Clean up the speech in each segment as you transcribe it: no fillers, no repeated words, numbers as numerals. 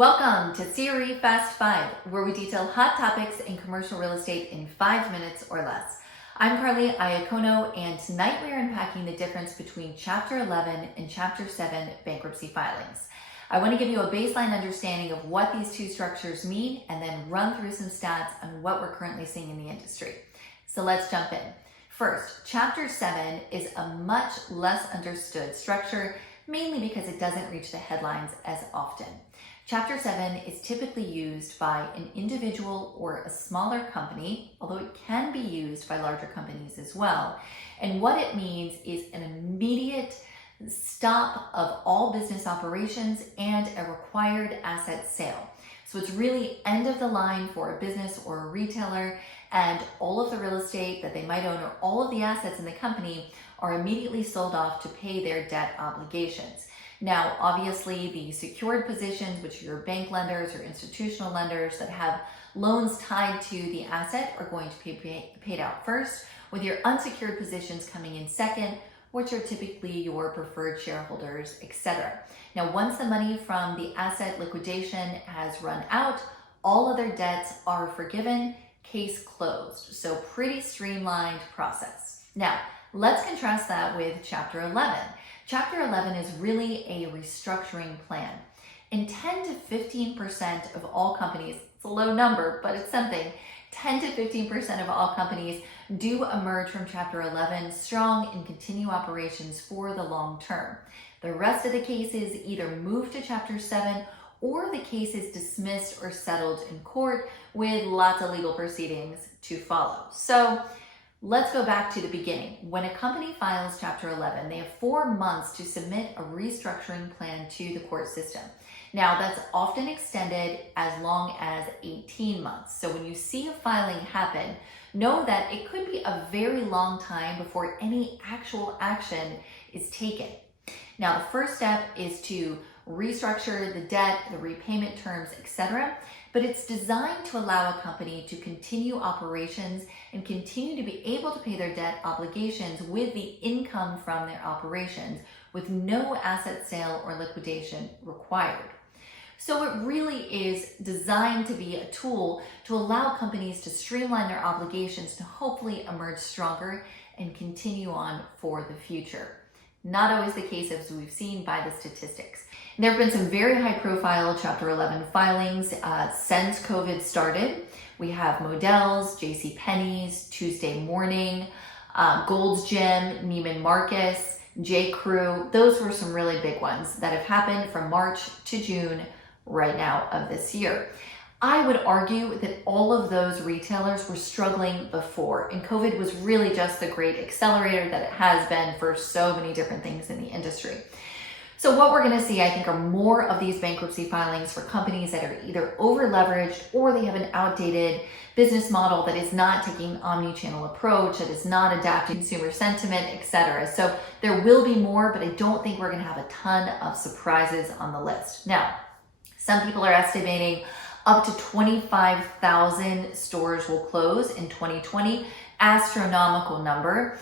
Welcome to CRE Fast Five, where we detail hot topics in commercial real estate in 5 minutes or less. I'm Carly Iacono, and tonight we are unpacking the difference between Chapter 11 and Chapter 7 bankruptcy filings. I want to give you a baseline understanding of what these two structures mean and then run through some stats on what we're currently seeing in the industry. So let's jump in. First, Chapter 7 is a much less understood structure, mainly because it doesn't reach the headlines as often. Chapter 7 is typically used by an individual or a smaller company, although it can be used by larger companies as well. And what it means is an immediate stop of all business operations and a required asset sale. So it's really end of the line for a business or a retailer, and all of the real estate that they might own or all of the assets in the company are immediately sold off to pay their debt obligations. Now, obviously, the secured positions, which are your bank lenders or institutional lenders that have loans tied to the asset, are going to be paid out first, with your unsecured positions coming in second, which are typically your preferred shareholders, etc. Now, once the money from the asset liquidation has run out, all other debts are forgiven, case closed. So pretty streamlined process. Now, let's contrast that with Chapter 11. Chapter 11 is really a restructuring plan. In 10 to 15% of all companies, it's a low number, but it's something, 10 to 15% of all companies do emerge from Chapter 11 strong and continue operations for the long term. The rest of the cases either move to Chapter 7 or the case is dismissed or settled in court with lots of legal proceedings to follow. So let's go back to the beginning. When a company files Chapter 11, they have 4 months to submit a restructuring plan to the court system. Now, that's often extended as long as 18 months. So when you see a filing happen, know that it could be a very long time before any actual action is taken. Now, the first step is to restructure the debt, the repayment terms, etc. But it's designed to allow a company to continue operations and continue to be able to pay their debt obligations with the income from their operations, with no asset sale or liquidation required. So it really is designed to be a tool to allow companies to streamline their obligations to hopefully emerge stronger and continue on for the future. Not always the case, as we've seen by the statistics. There have been some very high-profile Chapter 11 filings since COVID started. We have Modell's, JCPenney's, Tuesday Morning, Gold's Gym, Neiman Marcus, J. Crew. Those were some really big ones that have happened from March to June right now of this year. I would argue that all of those retailers were struggling before, and COVID was really just the great accelerator that it has been for so many different things in the industry. So what we're going to see, I think, are more of these bankruptcy filings for companies that are either over-leveraged or they have an outdated business model that is not taking an omni-channel approach, that is not adapting to consumer sentiment, etc. So there will be more, but I don't think we're going to have a ton of surprises on the list. Now, some people are estimating up to 25,000 stores will close in 2020, astronomical number.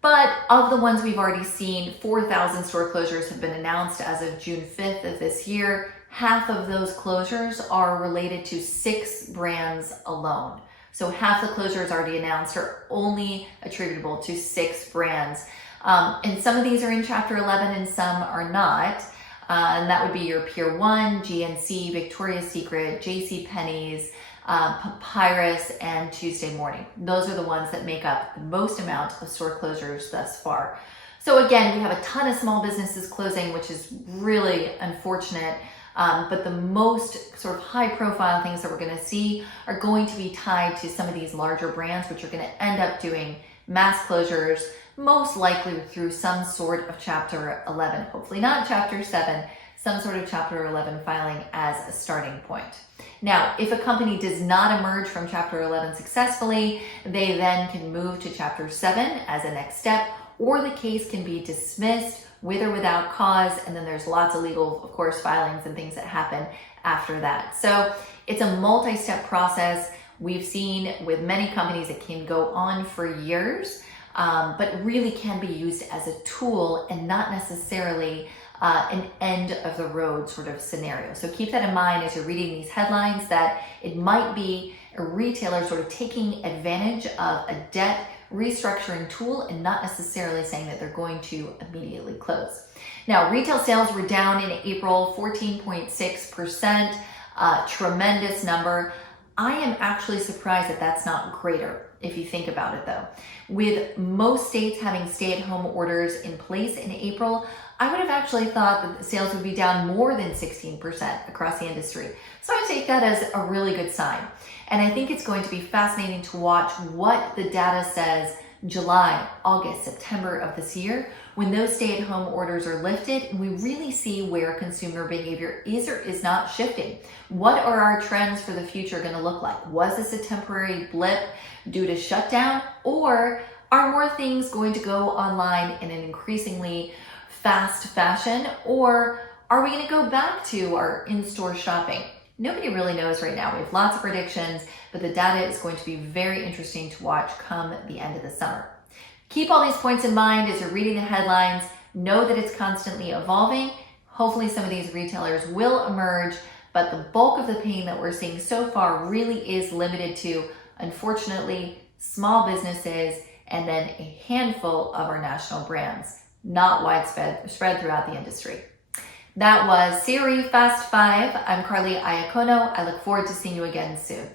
But of the ones we've already seen, 4,000 store closures have been announced as of June 5th of this year. Half of those closures are related to 6 brands alone. So half the closures already announced are only attributable to 6 brands. And some of these are in Chapter 11 and some are not. And that would be your Pier 1, GNC, Victoria's Secret, JCPenney's, Papyrus, and Tuesday Morning. Those are the ones that make up the most amount of store closures thus far. So again, we have a ton of small businesses closing, which is really unfortunate. But the most sort of high profile things that we're going to see are going to be tied to some of these larger brands, which are going to end up doing mass closures, most likely through some sort of Chapter 11, hopefully not Chapter 7, some sort of Chapter 11 filing as a starting point. Now, if a company does not emerge from Chapter 11 successfully, they then can move to Chapter 7 as a next step, or the case can be dismissed with or without cause, and then there's lots of legal, of course, filings and things that happen after that. So it's a multi-step process. We've seen with many companies it can go on for years, but really can be used as a tool and not necessarily an end of the road sort of scenario. So keep that in mind as you're reading these headlines, that it might be a retailer sort of taking advantage of a debt restructuring tool and not necessarily saying that they're going to immediately close. Now, retail sales were down in April, 14.6%, tremendous number. I am actually surprised that that's not greater if you think about it though. With most states having stay-at-home orders in place in April, I would have actually thought that the sales would be down more than 16% across the industry. So I take that as a really good sign. And I think it's going to be fascinating to watch what the data says July, August, September of this year, when those stay-at-home orders are lifted and we really see where consumer behavior is or is not shifting. What are our trends for the future going to look like? Was this a temporary blip due to shutdown, or are more things going to go online in an increasingly fast fashion, or are we going to go back to our in-store shopping? Nobody really knows right now. We have lots of predictions, but the data is going to be very interesting to watch come the end of the summer. Keep all these points in mind as you're reading the headlines. Know that it's constantly evolving. Hopefully some of these retailers will emerge, but the bulk of the pain that we're seeing so far really is limited to, unfortunately, small businesses and then a handful of our national brands, not widespread throughout the industry. That was CRE Fast Five. I'm Carly Iacono. I look forward to seeing you again soon.